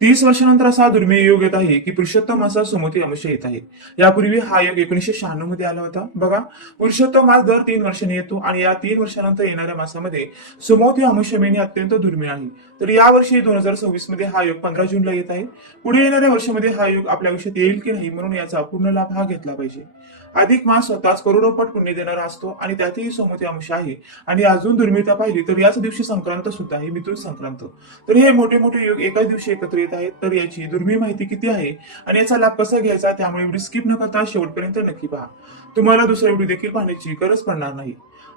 30 वर्षानंतर असा दुर्मिळ योग येत आहे की पुरुषोत्तम मासात सोमवती अमावस्या येत आहे। यापूर्वी हा योग 1996 मध्ये आला होता। बघा, पुरुषोत्तम मास दर 3 वर्षांनी येतो आणि या 3 वर्षानंतर येणाऱ्या मासामध्ये सोमवती अमावस्या येणे अत्यंत दुर्मिळ आहे। तर यावर्षी 2026 मध्ये हा योग 15 जूनला येत आहे। पुढे येणाऱ्या वर्षामध्ये हा योग आपल्या आयुष्यात येईल की नाही, म्हणून याचा पूर्ण लाभ हा घेतला पाहिजे। अधिक मास स्वतःच करोडोपट पुण्य देणारा असतो आणि त्यातही सोमवती अमावस्या आहे। आणि अजून दुर्मिळता पाहिली तर याच दिवशी संक्रांत सुद्धा आहे, मिथुन संक्रांत। तर हे मोठे मोठे योग एकाच दिवशी एकत्र येत आहेत। तर याची दुर्मिळ माहिती किती आहे आणि याचा लाभ कसा घ्यायचा, त्यामुळे व्हिडिओ स्किप न करता शेवटपर्यंत नक्की पहा। तुम्हाला दुसरा व्हिडिओ देखील पाहण्याची गरज पडणार नाही।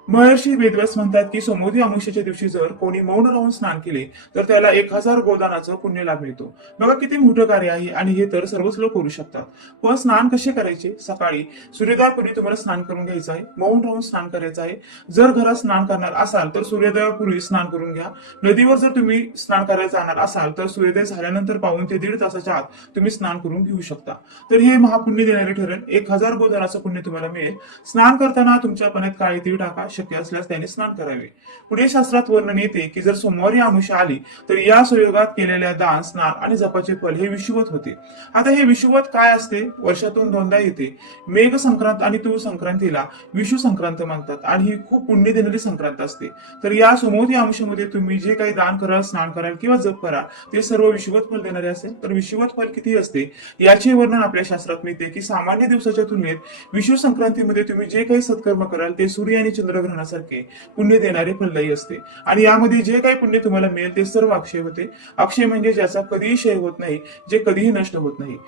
महर्षी वेदव्यास म्हणतात की सोमवती अमावस्येच्या दिवशी जर कोणी मौन राहून स्नान केले तर त्याला 1000 गोदानाचं पुण्य लाभ मिळतो। बघा किती मोठं कार्य आहे आणि हे तर सर्वच लोक करू शकतात। पण स्नान कसे करायचे? सकाळी सूर्योदयापूर्वी तुम्हाला स्नान करून घ्यायचं आहे, मौन राहून स्नान करायचं आहे। जर घरात स्नान करणार असाल तर सूर्योदयापूर्वी स्नान करून घ्या। नदीवर जर तुम्ही स्नान करायला जाणार असाल तर सूर्योदय झाल्यानंतर पाऊण ते 1.5 तासाच्या आत तुम्ही स्नान करून घेऊ शकता। तर हे महापुण्य देणारे ठरेल। 1000 गोदानाचं पुण्य तुम्हाला मिळेल। स्नान करताना तुमच्या पाण्यात काळे तीळ टाका, शक्य असल्यास त्याने स्नान करावे। पुढे शास्त्रात वर्णन येते की जर सोमवारी अमावस्या आली तर या संयोगात केलेल्या दान, स्नान आणि जपाचे फल हे विषुवत होते। आता हे विषुवत काय असते? वर्षातून दोनदा येते। मेघ संक्रांत आणि तूळ संक्रांतीला विषु संक्रांत म्हणतात आणि ही खूप पुण्य देणारी संक्रांत असते। तर या सोमवती अमावस्येमध्ये तुम्ही जे काही दान कराल, स्नान कराल किंवा जप कराल ते सर्व विषुवत फल देणारे असेल। तर विषुवत फल किती असते याचे वर्णन आपल्या शास्त्रात मिळते की सामान्य दिवसाच्या तुलनेत विषु संक्रांतीमध्ये तुम्ही जे काही सत्कर्म कराल ते सूर्य आणि चंद्रग्रहणासारखे पुण्य देणारे फलदायी असते। आणि यामध्ये जे काही पुण्य तुम्हाला मिळेल ते सर्व अक्षय होते। अक्षय म्हणजे ज्याचा कधीही क्षय होत नाही, जे कधीही नष्ट होत नाही।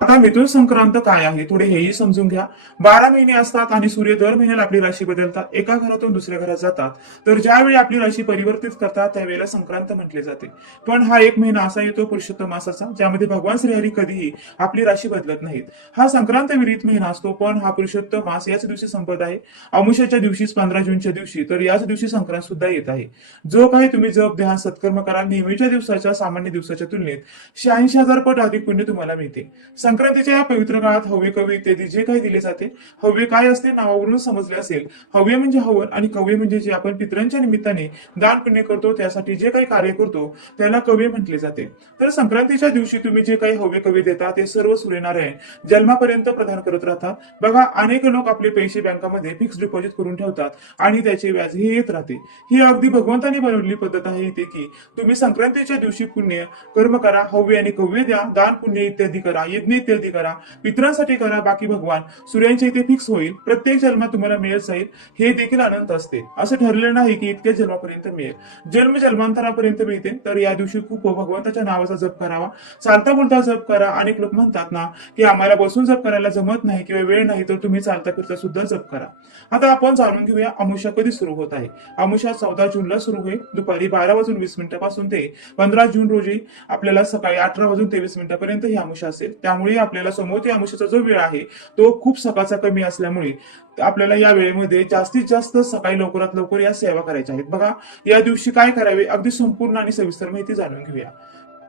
आता मिथुन संक्रांत काय आहे थोडे हेही समजून घ्या। 12 महिने असतात आणि सूर्य दर महिन्याला आपली राशी बदलतात, एका घरातून दुसऱ्या घरात जातात। तर ज्यावेळी आपली राशी परिवर्तित करतात त्यावेळेला संक्रांत म्हटले जाते। पण हा एक महिना असा येतो पुरुषोत्तम मासाचा ज्यामध्ये भगवान श्रीहरी कधीही आपली राशी बदलत नाहीत। हा संक्रांत विरहित महिना असतो, पण हा पुरुषोत्तम मास याच दिवशी संपत आहे, अमावस्येच्या दिवशीच 15 जूनच्या दिवशी। तर याच दिवशी संक्रांत सुद्धा येत आहे। जो काही तुम्ही जप, ध्यान, सत्कर्म कराल नेहमीच्या दिवसाच्या सामान्य दिवसाच्या तुलनेत 86,000 पट अधिक पुण्य तुम्हाला मिळते। संक्रांतीच्या या पवित्र काळात हव्य, कव्य इत्यादी जे काही दिले जाते। हव्य काय असते नावावरून समजले असेल। हव्य म्हणजे हवन आणि कव्य म्हणजे जे आपण पितरांच्या निमित्ताने दान पुण्य करतो, त्यासाठी जे काही कार्य करतो त्याला कव्य म्हटले जाते। तर संक्रांतीच्या दिवशी तुम्ही जे काही हव्य, कव्य देता ते सर्व सूर्यनारायण जन्मापर्यंत प्रदान करत राहतात। बघा, अनेक लोक आपले पैसे बँकामध्ये फिक्स डिपॉझिट करून ठेवतात आणि त्याचे व्याज हे येत राहते। ही अगदी भगवंतांनी बनवलेली पद्धत आहे इथे की तुम्ही संक्रांतीच्या दिवशी पुण्य कर्म करा, हव्य आणि कव्य द्या, दान पुण्य इत्यादी करा, यज्ञ इत्यादी करा, पितरांसाठी करा, बाकी भगवान सूर्यांच्या इथे फिक्स होईल। प्रत्येक जन्मात तुम्हाला मिळत जाईल, हे देखील अनंत असते। असं ठरलेलं नाही की इतक्या जन्मापर्यंत मिळेल, जन्म जन्मांतरापर्यंत मिळते। तर या दिवशी खूप भगवंताच्या नावाचा जप करावा, चालता बोलता जप करा। अनेक लोक म्हणतात ना की आम्हाला बसून जप करायला जमत नाही किंवा वेळ नाही, तर तुम्ही चालता फिरता सुद्धा जप करा। आता आपण जाणून घेऊया अमावस्या कधी सुरू होत आहे। अमावस्या 14 जूनला सुरू होईल, दुपारी 12:20 पासून ते 15 जून रोजी आपल्याला सकाळी 18:23 पर्यंत ही अमावस्या असेल। त्यामुळे आपल्याला सोमवती अमावस्येचा जो वेळ आहे तो खूप सकाळचा कमी असल्यामुळे आपल्याला या वेळेमध्ये जास्तीत जास्त सकाळी लवकरात लवकर या सेवा करायच्या आहेत। बघा, या दिवशी काय करावे अगदी संपूर्ण आणि सविस्तर माहिती जाणून घेऊया।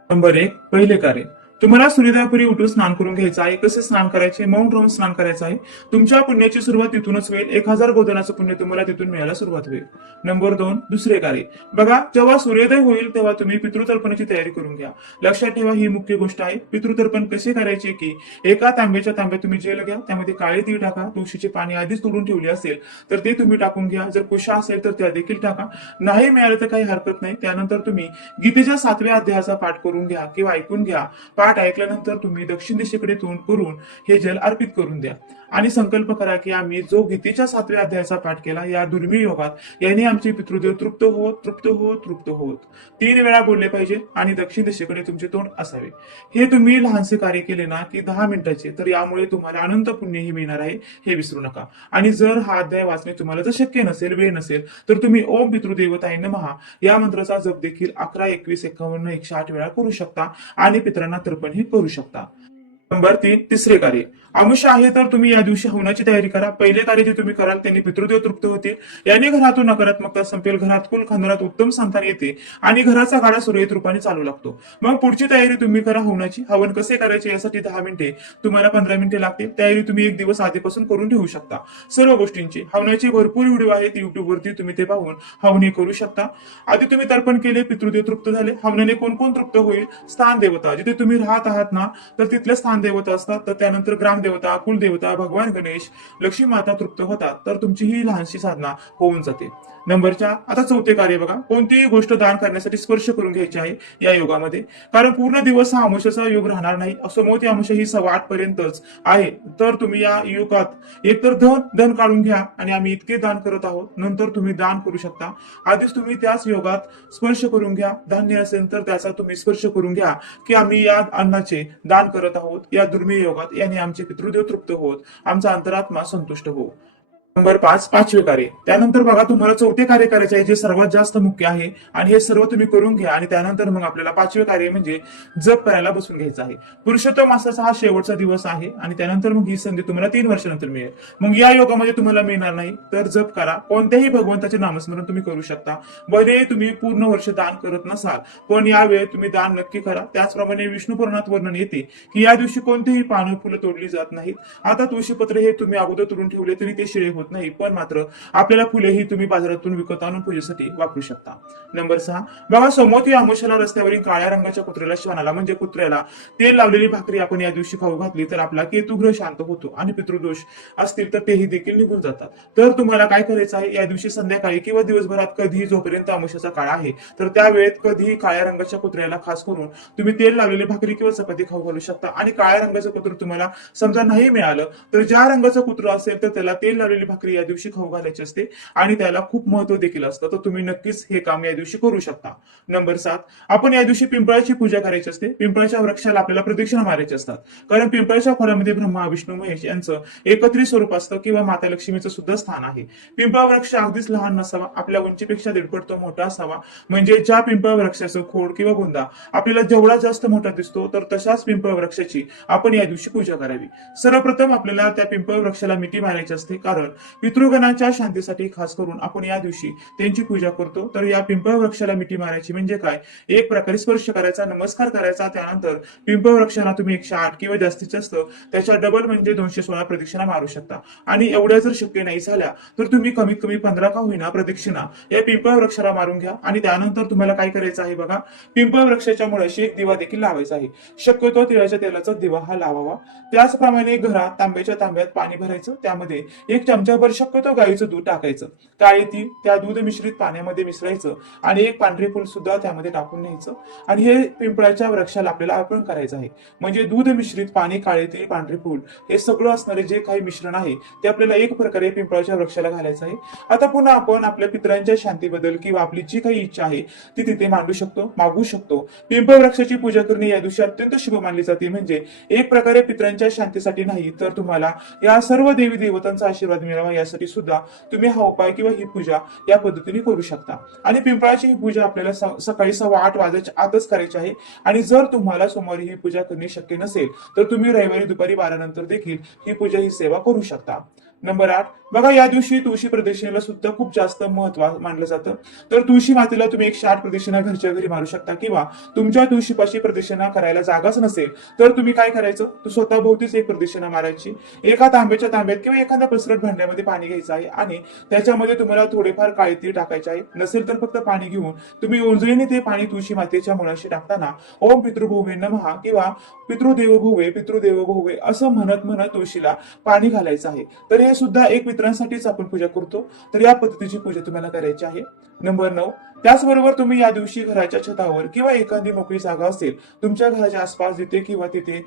नंबर 1, पहिले कार्य, तुम्हाला सूर्योदयापूर्वी उठून स्नान करून घ्यायचं आहे। कसे स्नान करायचे? मौन राहून स्नान करायचं आहे। तुमच्या पुण्याची सुरुवात तिथूनच होईल, 1000 गोदानाचं पुण्य तुम्हाला तिथून मिळायला सुरुवात होईल। नंबर 2, दुसरे कार्य, बघा जेव्हा सूर्योदय होईल तेव्हा तुम्ही पितृतर्पणाची तयारी करून घ्या। लक्षात ठेवा ही मुख्य गोष्ट आहे। पितृतर्पण कसे करायचे की एका तांब्याच्या तांब्यात तुम्ही जेल घ्या, त्यामध्ये काळे तीळ टाका, तुळशीची पाने आधीच तोडून ठेवली असेल तर ते तुम्ही टाकून घ्या, जर कुशा असेल तर त्या देखील टाका, नाही मिळालं तर काही हरकत नाही। त्यानंतर तुम्ही गीतेच्या 7व्या अध्यायाचा पाठ करून घ्या किंवा ऐकून घ्या। पाठ ऐकल्यानंतर तुम्ही दक्षिण दिशेकडे तोंड करून हे जल अर्पित करून द्या आणि संकल्प करा की आम्ही जो गीतेच्या 7व्या अध्यायाचा पाठ केला या दुर्मिळ योगात याने आमचे पितृदेव तृप्त होत, तृप्त होत, तृप्त होत 3 वेळा बोलले पाहिजे आणि दक्षिण दिशेकडे तुमचे तोंड असावे। हे तुम्ही लहानसे कार्य केले ना की 10 मिनिटाचे, तर यामुळे तुम्हाला अनंत पुण्यही मिळणार आहे, हे विसरू नका। आणि जर हा अध्याय वाचणे तुम्हाला जर शक्य नसेल, वेळ नसेल, तर तुम्ही ओम पितृदेवताय नमः या मंत्राचा जप देखील 11, 21, 51, 108 वेळा करू शकता आणि पितरांना तर्पण ही करू शकता। नंबर 3 तिसरे कार्य. आमुष्य आहे तर तुम्ही या दिवशी हवनाची तयारी करा. पहिले कार्य जे तुम्ही कराल त्यांनी पितृदेव तृप्त होतील, याने घरातून नकारात्मकता संपेल, घरात कुल खानदारात उत्तम संतान येते आणि घराचा गाडा सुरळीत रूपाने चालू लागतो. मग पुढची तयारी तुम्ही करा हवनाची. हवन कसे करायचे यासाठी 10 मिनिटे, तुम्हाला 15 मिनिटे लागतील. तयारी तुम्ही एक दिवस आधीपासून करून ठेवू शकता. सर्व गोष्टींची हवनाचे भरपूर व्हिडिओ आहेत युट्यूब वरती, तुम्ही ते पाहून हवने करू शकता. आधी तुम्ही तर्पण केले, पितृदेव तृप्त झाले. हवनाने कोण कोण तृप्त होईल? स्थान देवता, जिथे तुम्ही राहत आहात ना तर तिथले स्थान देवता असतात. तर त्यानंतर ग्रामदेवता, कुलदेवता, भगवान गणेश, लक्ष्मी माता तृप्त होतात. तर तुमची ही लहानशी साधना होऊन जाते. नंबर 4 आता चौथे कार्य बघा. कोणतीही गोष्ट दान करण्यासाठी स्पर्श करून घ्यायची आहे या योगामध्ये, कारण पूर्ण दिवस हा अमावस्येचा योग राहणार नाही. सोमवती अमावस्या ही 8:15 पर्यंतच आहे. तर तुम्ही या युगात एकतर धन काढून घ्या आणि आम्ही इतके दान करत आहोत, नंतर तुम्ही दान करू शकता. आधीच तुम्ही त्याच योगात स्पर्श करून घ्या. धान्य असेल तर त्याचा तुम्ही स्पर्श करून घ्या की आम्ही या अन्नाचे दान करत आहोत या दुर्मिळ योगात, याने आमचे पितृदेव तृप्त होत, आमचा अंतरात्मा संतुष्ट हो. नंबर 5 पाचवे कार्य. त्यानंतर बघा तुम्हाला चौथे कार्य करायचे आहे जे सर्वात जास्त मुख्य आहे आणि हे सर्व तुम्ही करून घ्या आणि त्यानंतर मग आपल्याला पाचवे कार्य म्हणजे जप करायला बसून घ्यायचं आहे. पुरुषोत्तम मासाचा हा शेवटचा दिवस आहे आणि त्यानंतर मग ही संधी तुम्हाला 3 वर्षानंतर मिळेल. मग या योगामध्ये तुम्हाला मिळणार नाही तर जप करा. कोणत्याही भगवंताचे नामस्मरण तुम्ही करू शकता. भले तुम्ही पूर्ण वर्ष दान करत नसाल पण यावेळी तुम्ही दान नक्की करा. त्याचप्रमाणे विष्णू पुराणात वर्णन येते की या दिवशी कोणतीही पानं फुलं तोडली जात नाहीत. आता तुळशीपत्र हे तुम्ही अगोदर तोडून ठेवले तरी ते शिळे होत नाही, पण मात्र आपल्याला फुलेही तुम्ही बाजारातून विकत आणून पूजेसाठी वापरू शकता. नंबर 6 बघा सोमवती अमावस्येला रस्त्यावरील काळ्या रंगाच्या कुत्र्याला श्वानाला म्हणजे कुत्र्याला तेल लावलेली भाकरी आपण या दिवशी खाऊ घातली तर आपला केतुग्रह शांत होतो आणि पितृदोष असतील तर तेही देखील निघून जातात. तर तुम्हाला काय करायचं आहे, या दिवशी संध्याकाळी किंवा दिवसभरात कधीही जोपर्यंत अमावस्येचा काळ आहे तर त्या वेळेत कधीही काळ्या रंगाच्या कुत्र्याला खास करून तुम्ही तेल लावलेली भाकरी किंवा चपाती खाऊ घालू शकता. आणि काळ्या रंगाचं कुत्र तुम्हाला समजा नाही मिळालं तर ज्या रंगाचं कुत्र असेल तर त्याला तेल लावलेली भाकरी या दिवशी खाऊ घालायची असते आणि त्याला खूप महत्व देखील असतं. तर तुम्ही नक्कीच हे काम या दिवशी करू शकता. नंबर 7 आपण या दिवशी पिंपळाची पूजा करायची असते. पिंपळाच्या वृक्षाला आपल्याला प्रदक्षिणा मारायची असतात, कारण पिंपळाच्या खोडामध्ये ब्रह्मा विष्णू महेश यांचं एकत्रित स्वरूप असतं किंवा माता लक्ष्मीचं सुद्धा स्थान आहे. पिंपळ वृक्ष अगदीच लहान नसावा, आपल्या उंचीपेक्षा 1.5 पट तो मोठा असावा. म्हणजे ज्या पिंपळ वृक्षाचं खोड किंवा बुंदा आपल्याला जेवढा जास्त मोठा दिसतो तर तशाच पिंपळ वृक्षाची आपण या दिवशी पूजा करावी. सर्वप्रथम आपल्याला त्या पिंपळ वृक्षाला मिठी मारायची असते, कारण पितृगणांच्या शांतीसाठी खास करून आपण या दिवशी त्यांची पूजा करतो. तर या पिंपळ वृक्षाला मिठी मारायची म्हणजे काय, एक प्रकारे स्पर्श करायचा, नमस्कार करायचा. त्यानंतर पिंपळ वृक्षाला तुम्ही 108 किंवा जास्तीत जास्त त्याच्या डबल म्हणजे 216 प्रदक्षिणा मारू शकता. आणि एवढ्या जर शक्य नाही झाल्या तर तुम्ही कमीत कमी 15 का होईना प्रदक्षिणा या पिंपळ वृक्षाला मारून घ्या. आणि त्यानंतर तुम्हाला काय करायचं आहे बघा, पिंपळ वृक्षाच्या मुळाशी एक दिवा देखील लावायचा आहे. शक्यतो तिळाच्या तेलाचा दिवा हा लावावा. त्याचप्रमाणे घरात तांब्याच्या तांब्यात पाणी भरायचं, त्यामध्ये 1 चमचाभर शक्यतो गाईचं दूध टाकायचं. काळे तीळ त्या दूध मिश्रित पाण्यामध्ये मिसळायचं आणि 1 पांढरे फूल सुद्धा त्यामध्ये टाकून न्यायचं आणि हे पिंपळाच्या वृक्षाला आपल्याला अर्पण करायचं आहे. म्हणजे दूध मिश्रित पाणी, काळे तीळ, पांढरे फूल हे सगळं असणारे जे काही मिश्रण आहे ते आपल्याला एक प्रकारे पिंपळाच्या वृक्षाला घालायचं आहे. आता पुन्हा आपण आपल्या पितरांच्या शांतीबद्दल किंवा आपली जी काही इच्छा आहे ती तिथे मांडू शकतो, मागू शकतो. पिंपळ वृक्षाची पूजा करणे या दिवशी अत्यंत शुभ मानली जाते. म्हणजे एक प्रकारे पितरांच्या शांतीसाठी नाही तर तुम्हाला या सर्व देवी देवतांचा आशीर्वाद मिळावा यासाठी सुद्धा तुम्ही हा उपाय किंवा ही पूजा या पद्धतीने करू शकता. आणि पिंपळाची ही पूजा आपल्याला सकाळी 8:15 वाजायच्या आतच करायची आहे. आणि जर तुम्हाला सोमवारी ही पूजा करणे शक्य नसेल तर तुम्ही रविवारी दुपारी 12 नंतर देखील ही पूजा ही सेवा करू शकता. नंबर 8 बघा या दिवशी तुळशी प्रदक्षिणेला सुद्धा खूप जास्त महत्व मानलं जातं. तर तुळशी मातेला तुम्ही 108 प्रदक्षिणा घरच्या घरी मारू शकता किंवा तुमच्या तुळशीपाशी प्रदक्षिणा करायला जागाच नसेल तर तुम्ही काय करायचं, तर स्वतः भोवतीच 1 प्रदक्षिणा मारायची. एका तांब्याच्या तांब्यात किंवा एखाद्या पसरट भांड्यामध्ये पाणी घ्यायचं आहे आणि त्याच्यामध्ये तुम्हाला थोडेफार काळे तीळ टाकायचे आहे. नसेल तर फक्त पाणी घेऊन तुम्ही ओंजळीने ते पाणी तुळशी मातेच्या मुळाशी टाकताना ओम पितृभुवे नमः किंवा पितृदेव भुवे असं म्हणत म्हणत तुळशीला पाणी घालायचं आहे. तर हे सुद्धा एक मित्रांसाठीच आपण पूजा करतो. तर या पद्धतीची पूजा तुम्हाला करायची आहे. नंबर 9 त्याचबरोबर तुम्ही या दिवशी घराच्या छतावर किंवा एखादी मोकळी जागा असेल तुमच्या घराच्या आसपास जिथे किंवा तिथे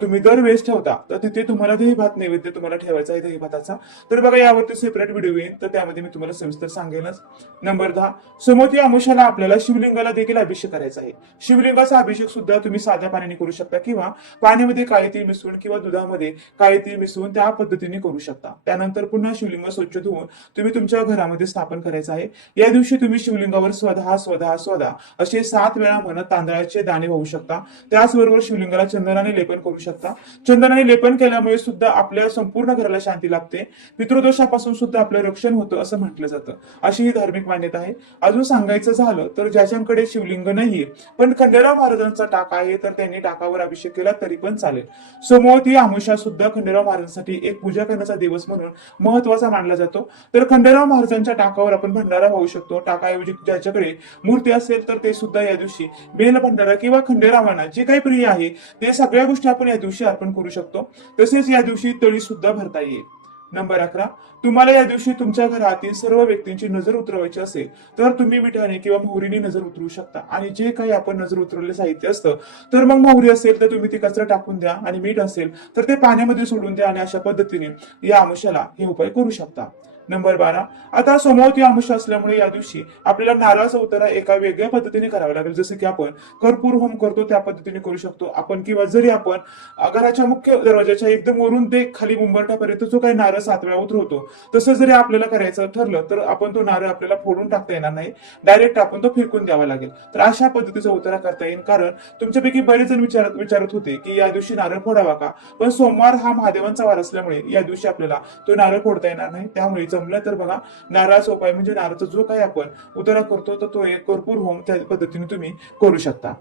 तुम्ही दरवेळेस ठेवता तर तिथे तुम्हाला दही भात नैवेद्य तुम्हाला ठेवायचा आहे, दही भाताचा. तर बघा यावरती सेपरेट व्हिडिओ येईल तर त्यामध्ये मी तुम्हाला सविस्तर सांगेनच. नंबर 10 सोमवती अमावस्येला आपल्याला शिवलिंगाला देखील अभिषेक करायचा आहे. शिवलिंगाचा अभिषेक सुद्धा तुम्ही साध्या पाण्याने करू शकता किंवा पाण्यामध्ये काळे तीळ मिसळून किंवा दुधामध्ये काळे तीळ मिसळून त्या पद्धतीने करू शकता. त्यानंतर पुन्हा शिवलिंग स्वच्छ धुवून तुम्ही तुमच्या घरामध्ये स्थापन करायचं आहे. या दिवशी तुम्ही शिवलिंगावर शिवलिंगावर स्वधा स्वधा स्वधा असे 7 वेळा म्हणत तांदळाचे दाणे वाहू शकता. त्याचबरोबर शिवलिंगाला चंदनाने लेपन करू शकता. चंदनाने लेपन केल्यामुळे सुद्धा आपल्या संपूर्ण घराला शांती लाभते. पितृदोषापासून सुद्धा आपलं रक्षण होतं असं म्हटलं जातं. अशी ही धार्मिक मान्यता आहे. अजून सांगायचं झालं तर ज्याच्याकडे शिवलिंग नाहीये पण खंडेराव महाराजांचा टाक आहे तर त्यांनी टाकावर अभिषेक केला तरी पण चालेल. सोमवती अमावस्या सुद्धा खंडेराव महाराजांसाठी एक पूजा करण्याचा दिवस म्हणून महत्वाचा मानला जातो. तर खंडेराव महाराजांच्या टाकावर आपण भंडारा वाहू शकतो. टाकाऐवजी ज्याच्याकडे मूर्ती असेल तर ते सुद्धा या दिवशी बेल भंडारा किंवा खंडेरावांना जे काही प्रिय आहे ते सगळ्या गोष्टी आपण या दिवशी अर्पण करू शकतो. तसेच या दिवशी तळी सुद्धा भरता येईल. नंबर 11, तुम्हाला या दिवशी तुमच्या घरातील सर्व व्यक्तींची नजर उतरवायची असेल तर तुम्ही मिठाने किंवा मोहरीने नजर उतरवू शकता. आणि जे काही आपण नजर उतरवलेलं साहित्य असतं तर मग मोहरी असेल तर तुम्ही ती कचरा टाकून द्या आणि मीठ असेल तर ते पाण्यामध्ये सोडून द्या आणि अशा पद्धतीने या अमावस्याला हे उपाय करू शकता. नंबर 12, आता सोमवती अमावस्या असल्यामुळे या दिवशी आपल्याला नारळाचा उतारा एका वेगळ्या पद्धतीने करावा लागेल. जसं की आपण कर्पूर होम करतो त्या पद्धतीने करू शकतो आपण. किंवा जरी आपण घराच्या मुख्य दरवाजाच्या एकदम वरून ते खाली उंबरठ्यापर्यंत जो काही नारळ 7 वेळा उतरवतो तसं जरी आपल्याला करायचं ठरलं तर आपण तो नारळ आपल्याला फोडून टाकता येणार नाही. डायरेक्ट आपण तो फेकून द्यावा लागेल. तर अशा पद्धतीचा उतारा करता येईल. कारण तुमच्यापैकी बरेच जण विचारत होते की या दिवशी नारळ फोडावा का, पण सोमवार हा महादेवांचा वार असल्यामुळे या दिवशी आपल्याला तो नारळ फोडता येणार नाही. त्यामुळे जमलं तर बघा नारळाचा उपाय म्हणजे नारळाचा जो काही आपण उतारा करतो तर तो एक कर्पूर होम त्या पद्धतीने तुम्ही करू शकता.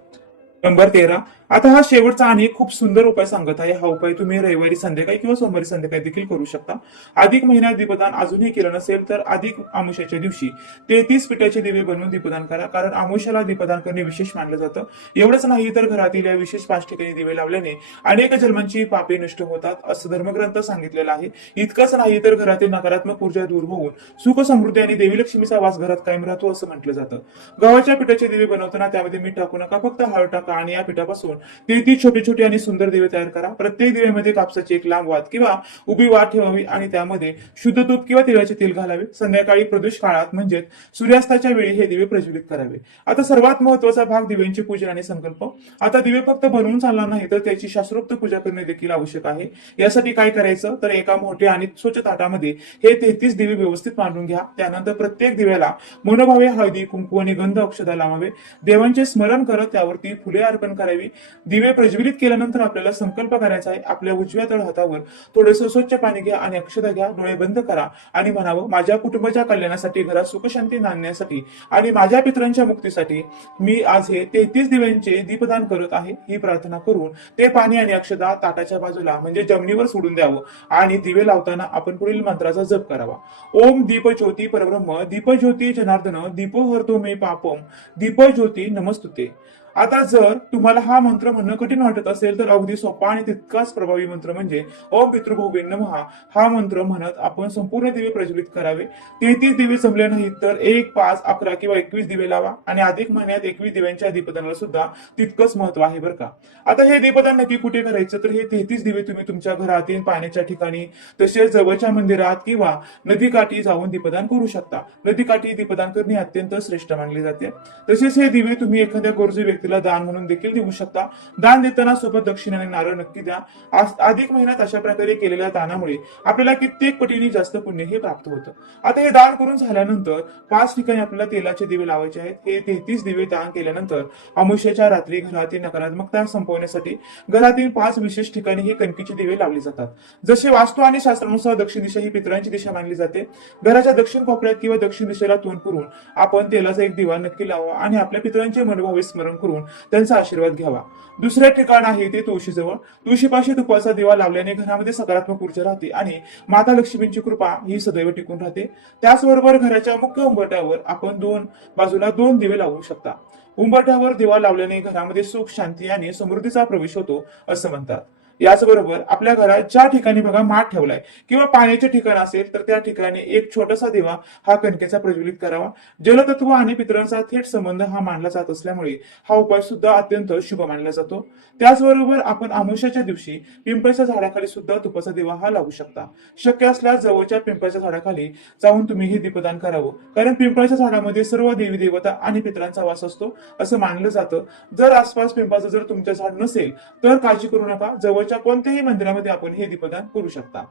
नंबर 13, आता हा शेवटचा आणि खूप सुंदर उपाय सांगत आहे. हा उपाय तुम्ही रविवारी संध्याकाळी किंवा सोमवारी संध्याकाळी देखील करू शकता. अधिक महिन्यात दीपदान अजूनही केलं नसेल तर अधिक अमावस्याच्या दिवशी 33 पिठाचे दिवे बनवून दीपदान करा. कारण अमावस्याला दीपदान करणे विशेष मानलं जातं. एवढंच नाही तर घरातील या विशेष 5 ठिकाणी दिवे लावल्याने अनेक जन्मांची पापे नष्ट होतात असं धर्मग्रंथ सांगितलेलं आहे. इतकंच नाही तर घरातील नकारात्मक ऊर्जा दूर होऊन सुख समृद्धी आणि देवी लक्ष्मीचा वास घरात कायम राहतो असं म्हटलं जातं. गव्हाच्या पिठाचे दिवे बनवताना त्यामध्ये मीठ टाकू नका, फक्त हळद टाका आणि या पिठापासून 33 छोटे छोटे आणि सुंदर दिवे तयार करा. प्रत्येक दिव्यामध्ये कापसाची एक लांब वात किंवा उभी वात ठेवावी आणि त्यामध्ये शुद्ध तूप किंवा तिळाचे तेल घालावे. संध्याकाळी प्रदोष काळात म्हणजे सूर्यास्ताच्या वेळी हे दिवे प्रज्वलित करावे. आता सर्वात महत्वाचा भाग दिव्यांची पूजा आणि संकल्प. आता दिवे फक्त बनवून चालणार नाही तर त्याची शास्त्रोक्त पूजा करणे देखील आवश्यक आहे. यासाठी काय करायचं तर एका मोठ्या आणि स्वच्छ ताटामध्ये हे 33 दिवे व्यवस्थित मांडून घ्या. त्यानंतर प्रत्येक दिव्याला मनोभावे हळदी कुंकू आणि गंध अक्षता लावावे. देवांचे स्मरण करत त्यावरती फुले अर्पण करावी. दिवे प्रज्वलित केल्यानंतर आपल्याला संकल्प करायचा आहे. आपल्या उजव्या तळ हातावर थोडेसे स्वच्छ पाणी घ्या आणि अक्षता घ्या. डोळे बंद करा आणि म्हणावं, माझ्या कुटुंबाच्या कल्याणासाठी, घरात सुखशांती नांदण्यासाठी आणि माझ्या पितरांच्या मुक्तीसाठी मी आज हे 33 दिव्यांचे दीपदान करत आहे. ही प्रार्थना करून ते पाणी आणि अक्षता ताटाच्या बाजूला म्हणजे जमिनीवर सोडून द्यावं आणि दिवे लावताना आपण पुढील मंत्राचा जप करावा. ओम दीप ज्योती परब्रह्म दीप ज्योती जनार्दन दीपो हरतो मे पापम दीप ज्योती नमस्तुते. आता जर तुम्हाला हा मंत्र म्हणणं कठीण वाटत असेल तर अगदी सोपा आणि तितकाच प्रभावी मंत्र म्हणजे ओम पितृभुवे नमः हा मंत्र म्हणत आपण संपूर्ण दिवे प्रज्वलित करावे. 33 दिवे जमले नाहीत तर 1, 5, 11 किंवा 21 दिवे लावा आणि अधिक महिन्यात 21 दिव्यांच्या दीपदानाला सुद्धा तितकंच महत्व आहे बरं का. आता हे दीपदान नक्की कुठे करायचं तर हे 33 दिवे तुम्ही तुमच्या घरातील पाण्याच्या ठिकाणी तसेच जवळच्या मंदिरात किंवा नदीकाठी जाऊन दीपदान करू शकता. नदीकाठी दीपदान करणे अत्यंत श्रेष्ठ मानले जाते. तसेच हे दिवे तुम्ही एखाद्या गरजू व्यक्तीला दान म्हणून देखील देऊ शकता. दान देताना सोबत दक्षिणा आणि नारळ नक्की द्या. अधिक महिन्यात अशा प्रकारे केलेल्या दानामुळे आपल्याला कित्येक पटीने जास्त पुण्य हे प्राप्त होतं. आता हे दान करून झाल्यानंतर 5 ठिकाणी आपल्याला तेलाचे दिवे लावायचे आहेत. हे 33 दिवे दान केल्यानंतर अमावस्येच्या रात्री घरातील नकारात्मकता संपवण्यासाठी घरातील 5 विशेष ठिकाणी हे कणकीचे दिवे लावले जातात. जसे वास्तू आणि शास्त्रानुसार दक्षिण दिशा ही पितरांची दिशा मानली जाते. घराच्या दक्षिण कोपऱ्यात किंवा दक्षिण दिशेला तोंड करून आपण तेलाचा एक दिवा नक्की लावा आणि आपल्या पितरांचे मनोभावे स्मरण करून त्यांचा आशीर्वाद घ्यावा. दुसरे ठिकाण आहे ते तुळशीजवळ. तुळशीपाशी तुपाचा दिवा लावल्याने घरामध्ये सकारात्मक ऊर्जा राहते आणि माता लक्ष्मीची कृपा ही सदैव टिकून राहते. त्याचबरोबर घराच्या मुख्य उंबरठ्यावर आपण 2 बाजूला 2 दिवे लावू शकता. उंबरठ्यावर दिवा लावल्याने घरामध्ये सुख शांती आणि समृद्धीचा प्रवेश होतो असं म्हणतात. याचबरोबर आपल्या घरात ज्या ठिकाणी बघा माठ ठेवलाय किंवा पाण्याचे ठिकाण असेल तर त्या ठिकाणी एक छोटासा दिवा हा कणकेचा प्रज्वलित करावा. जलतत्व आणि पितरांचा थेट संबंध हा मानला जात असल्यामुळे हा उपाय सुद्धा अत्यंत शुभ मानला जातो. त्याचबरोबर आपण अमावस्याच्या दिवशी पिंपळाच्या झाडाखाली सुद्धा तुपाचा दिवा हा लावू शकता. शक्य असल्यास जवळच्या पिंपळाच्या झाडाखाली जाऊन तुम्ही हे दीपदान करावं. कारण पिंपळाच्या झाडामध्ये सर्व देवी देवता आणि पितरांचा वास असतो असं मानलं जातं. जर आसपास पिंपळाचं जर तुमचं झाड नसेल तर काळजी करू नका. जवळच्या कोणत्याही मंदिरामध्ये आपण हे दीपदान करू शकता.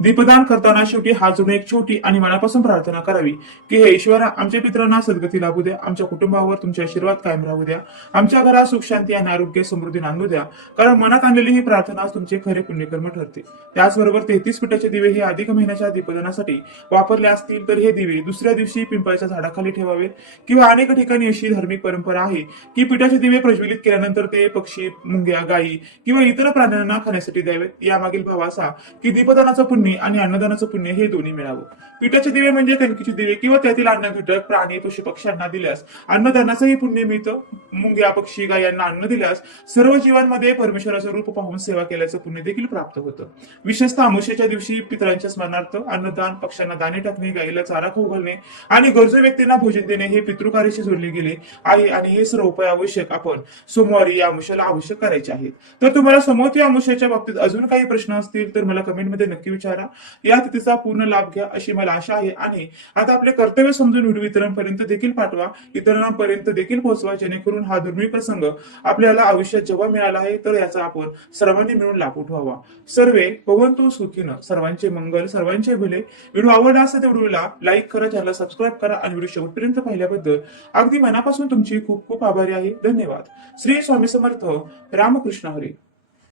दीपदान करताना शेवटी हात जोडून एक छोटी आणि मनापासून प्रार्थना करावी की हे ईश्वरा, आमच्या पितरांना सद्गती लाभू द्या, आमच्या कुटुंबावर तुमचे आशीर्वाद कायम राहू द्या, आमच्या घरात सुख शांती आणि आरोग्य समृद्धी नांदू द्या. कारण मनात आणलेली ही प्रार्थना तुमचे खरे पुण्यकर्म ठरते. त्याचबरोबर 33 पिठाचे दिवे हे अधिक महिन्याच्या दीपदानासाठी वापरले असतील तर हे दिवे दुसऱ्या दिवशी पिंपळाच्या झाडाखाली ठेवावेत. किंवा अनेक ठिकाणी अशी धार्मिक परंपरा आहे की पिठाचे दिवे प्रज्वलित केल्यानंतर ते पक्षी, मुंग्या, गायी किंवा इतर प्राण्यांना खाण्यासाठी द्यावेत. यामागील भाव असा की दीपदानाचं पुण्य आणि अन्नदानाचं पुण्य हे दोन्ही मिळावं. पिठाचे दिवे म्हणजे कणकीचे दिवे किंवा त्यातील अन्न घटक प्राणी, पशु पक्ष्यांना दिल्यास अन्नदानाचंही पुण्य मिळतं. मुंग्या, पक्षी, गायांना अन्न दिल्यास सर्व जीवांमध्ये परमेश्वराचं रूप पाहून सेवा केल्याचं पुण्य देखील प्राप्त होतं. विशेषतः अमावस्येच्या दिवशी पितरांच्या स्मरणार्थ अन्नदान, पक्ष्यांना दाणे टाकणे, गायीला चारा खाऊ घालणे आणि गरजू व्यक्तींना भोजन देणे हे पितृकार्याशी जोडले गेले आहे आणि हे सर्व उपाय आवश्यक आपण सोमवारी या अमावस्येला आवश्यक करायचे आहेत. तर तुम्हाला समोर या अमावस्येच्या बाबतीत अजून काही प्रश्न असतील तर मला कमेंटमध्ये नक्की विचारा. या तिथीचा पूर्ण लाभ घ्या अशी मला आशा आहे. आणि आता आपले कर्तव्य समजून व्हिडिओ इतरांपर्यंत देखील पाठवा, इतरांपर्यंत देखील पोहोचवा, जेणेकरून हा दुर्मिळ प्रसंग आपल्याला आयुष्यात जेव्हा मिळाला आहे तर याचा आपण सर्वांनी मिळून लाभ उठवावा. सर्वे भवन्तु सुखिनः. सर्वांचे मंगल, सर्वांचे भले. व्हिडिओ आवडला असेल तर व्हिडिओला लाईक करा, चॅनलला सबस्क्राईब करा आणि व्हिडिओ शेवटपर्यंत पाहिल्याबद्दल अगदी मनापासून तुमची खूप खूप आभारी आहे. धन्यवाद. श्री स्वामी समर्थ. रामकृष्ण हरी.